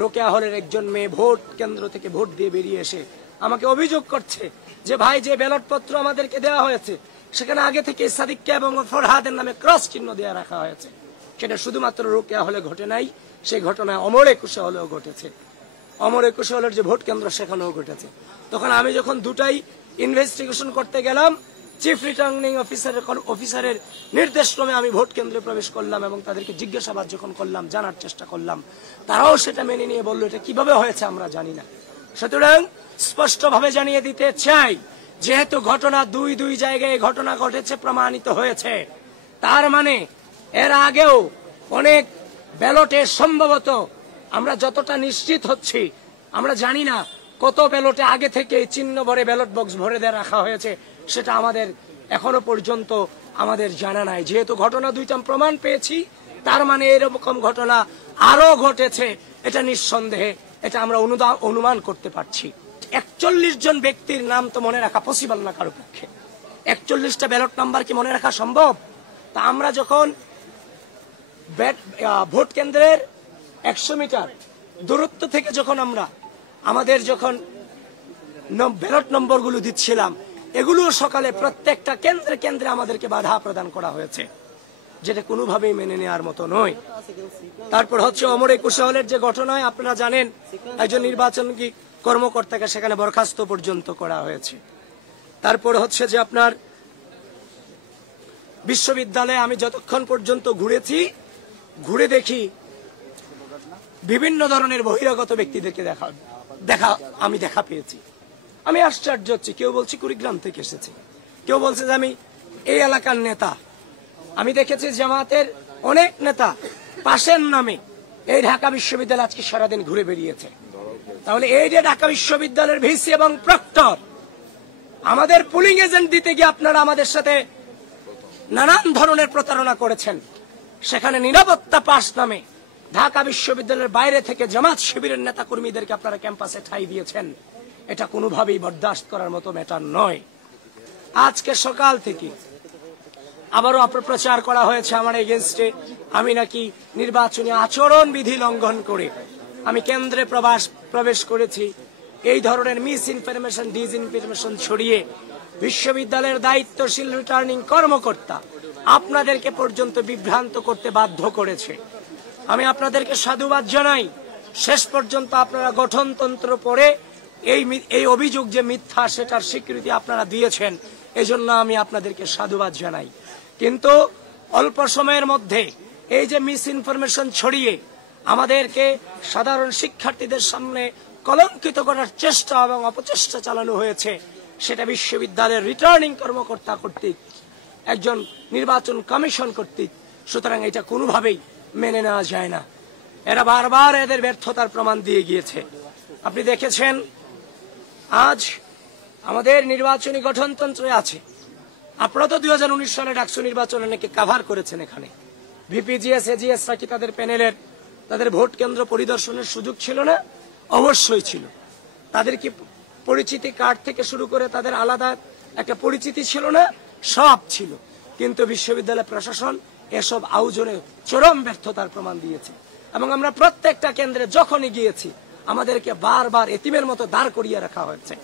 রোকেয়া হলের একজন মেয়ে ভোট কেন্দ্র থেকে ভোট দিয়ে বেরিয়ে এসে আমাকে অভিযোগ করছে যে ভাই, যে ব্যালট পত্র আমাদেরকে দেওয়া হয়েছে সেখানে আগে থেকে সাদিককে এবং ফরহাদের নামে ক্রস চিহ্ন দেওয়া রাখা হয়েছে। সেটা শুধুমাত্র রোকেয়া হলে ঘটে নাই, সেই ঘটনা অমর একুশে হলেও ঘটেছে। অমর একুশে হলের যে ভোট কেন্দ্র সেখানেও ঘটেছে। তখন আমি যখন দুটাই ইনভেস্টিগেশন করতে গেলাম, চিফ রিটার্নিং অফিসারের নির্দেশক্রমে আমি ভোট কেন্দ্রে প্রবেশ করলাম এবং তাদেরকে জিজ্ঞাসাবাদ যখন করলাম, জানার চেষ্টা করলাম, তারাও সেটা মেনে নিয়ে বললো এটা কিভাবে হয়েছে আমরা জানি না। সুতরাং স্পষ্টভাবে জানিয়ে দিতে চাই, যেহেতু ঘটনা দুই জায়গায় ঘটনা ঘটেছে, প্রমাণিত হয়েছে, তার মানে এর আগেও অনেক ব্যালটে সম্ভবত আমরা যতটা নিশ্চিত হচ্ছি, আমরা জানি না কত ব্যালটে আগে থেকে চিহ্ন ভরে ব্যালট বক্স ভরে দিয়ে রাখা হয়েছে, সেটা আমাদের এখনো পর্যন্ত আমাদের জানা নাই। যেহেতু ঘটনা দুইটা প্রমাণ পেয়েছি, তার মানে এরকম ঘটনা আরো ঘটেছে, এটা নিঃসন্দেহে এটা আমরা অনুমান করতে পারছি। 41 জন ব্যক্তির নাম তো মনে রাখা পসিবল না কারো পক্ষে। 41টা ব্যালট নাম্বার কি মনে রাখা সম্ভব? তা আমরা যখন ভোট কেন্দ্রের 100 মিটার দূরত্ব থেকে যখন আমরা আমাদের যখন ব্যালট নম্বরগুলো দিচ্ছিলাম, এগুলো সকালে প্রত্যেকটা কেন্দ্রে কেন্দ্রে আমাদেরকে বাধা প্রদান করা হয়েছে, যেটা কোনোভাবেই মেনে নেওয়ার মতো নয়। তারপর হচ্ছে অমর একুশে হলের যে ঘটনায় আপনারা জানেন, একজন নির্বাচন কর্মকর্তাকে সেখানে বরখাস্ত পর্যন্ত করা হয়েছে। তারপর হচ্ছে যে আপনার বিশ্ববিদ্যালয়ে আমি যতক্ষণ পর্যন্ত ঘুরে দেখি বিভিন্ন ধরনের বহিরাগত ব্যক্তিদেরকে আমি দেখা পেয়েছি। আমি আশ্চর্য হচ্ছি, কেউ বলছি কুড়িগ্রাম থেকে এসেছে, কেউ বলছে যে আমি এই এলাকার নেতা। আমি দেখেছি জামাতের অনেক নেতা পাশের নামে এই ঢাকা বিশ্ববিদ্যালয় আজকে সারাদিন ঘুরে বেরিয়েছে। তাহলে এই যে ঢাকা বিশ্ববিদ্যালয়ের ভিসি এবং প্রক্টর আমাদের পুলিং এজেন্ট দিতে গিয়ে আপনারা আমাদের সাথে নানান ধরনের প্রতারণা করেছেন। সেখানে নিরাপত্তা পাস নামে ঢাকা বিশ্ববিদ্যালয়ের বাইরে থেকে জামাত শিবিরের নেতা কর্মীদেরকে আপনারা ক্যাম্পাসে ঠাঁই দিয়েছেন। এটা কোনোভাবেই বরদাস্ত করার মতো ম্যাটার নয়। আজকে সকাল থেকে আবারও অপপ্রচার করা হয়েছে আমার এগেনস্টে, আমি নাকি নির্বাচনী আচরণ বিধি লঙ্ঘন করে আমি কেন্দ্রে প্রবেশ করেছি। এই ধরনের মিস ইনফরমেশন, ডিসইনফরমেশন ছড়িয়ে বিশ্ববিদ্যালয়ের দায়িত্বশীল রিটার্নিং কর্মকর্তা আপনাদেরকে পর্যন্ত বিভ্রান্ত করতে বাধ্য করেছে। আমি আপনাদেরকে সাধুবাদ জানাই। শেষ পর্যন্ত আপনারা গঠনতন্ত্র পড়ে এই অভিযোগ যে মিথ্যা, সেটার স্বীকৃতি আপনারা দিয়েছেন, এজন্য আমি আপনাদেরকে সাধুবাদ জানাই। কিন্তু অল্প সময়ের মধ্যে এই যে মিস ইনফরমেশন ছড়িয়ে আমাদেরকে সাধারণ শিক্ষার্থীদের সামনে কলঙ্কিত করার চেষ্টা এবং অপচেষ্টা চালানো হয়েছে, সেটা বিশ্ববিদ্যালয়ের রিটার্নিং কর্মকর্তা কর্তৃক, একজন নির্বাচন কমিশন কর্তৃক। সুতরাং এটা কোনোভাবেই মেনে নেওয়া যায় না। এরা বারবার এদের ব্যর্থতার প্রমাণ দিয়ে গিয়েছে। আপনি দেখেছেন আজ আমাদের নির্বাচনী গঠনতন্ত্রে আছে, আপনারা তো 2019 সালে ডাকসু নির্বাচন অনেকে কাভার করেছেন। এখানে ভিপিজিএস, এজিএসরা কি তাদের ভোট কেন্দ্র পরিদর্শনের সুযোগ ছিল না? অবশ্যই ছিল। তাদের কি পরিচিতি কার্ড থেকে শুরু করে তাদের আলাদা একটা পরিচিতি ছিল না? সব ছিল। কিন্তু বিশ্ববিদ্যালয় প্রশাসন এসব আয়োজনে চরম ব্যর্থতার প্রমাণ দিয়েছে। এবং আমরা প্রত্যেকটা কেন্দ্রে যখনই গিয়েছি আমাদেরকে বারবার এতিমের মতো দাঁড় করিয়ে রাখা হয়েছে।